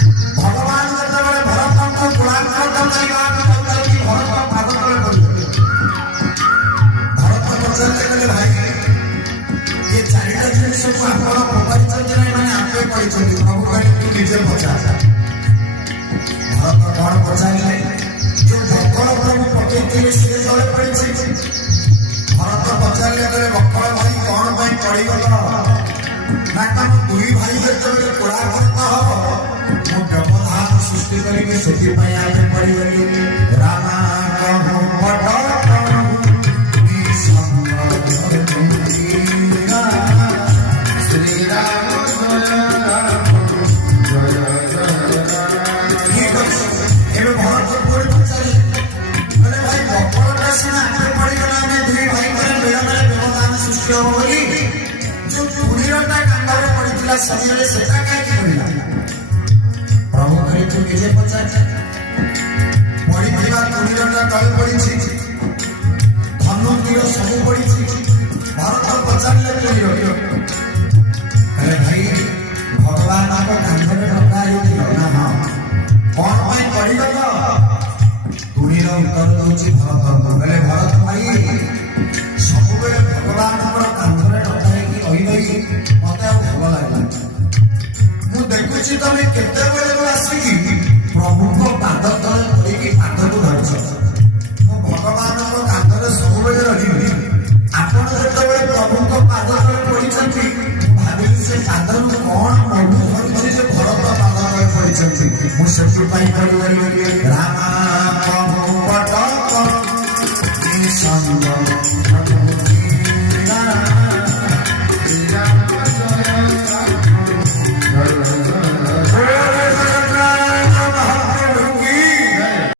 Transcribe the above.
भगवान जेतेबेले भरत को गुणात्मक करिबा कि भरत पाद तले पड़िले भरत पचारले गले भाई ये चारिटा जिनिस को आपण परिचय नै माने आपे परिचय प्रभु कहले तू निजे पचार भरत कौन पचारले जो बकल प्रभु पकेइथिले से तले पड़िछि भरत पचारले गले बकल भाई कौन भाई पड़ी गला ना तुम दुई भाई जेतेबेले कोड़ा करता हो मो व्यवधान सृष्टि करिके सेति पय आके पड़ी गली रामा कहू पटक समय से प्रभु कहे तू निजे पचार पड़ी पड़ा तुरीरटा तले पड़ी धनु तीर सब पड़ी भारत पचारे तुरीर अरे भाई भगवान आप कांधरे ढका ना हाँ कौन पाई पड़गल तुरीर उत्तर दूसरी भरत बोले भरत भाई सब भगवान कांधरे ढकाई रही मत भल लगे देखुची तुम केते आसिकी प्रभु को पाद तले पड़ी पाद को धरछ भगवान कांधरे सब रही आपड़ जो प्रभु को पाद तले पड़ी भाविली से पाद कौन प्रभु धरछ भरत पाद तले पड़ी मुझे पड़ी रामा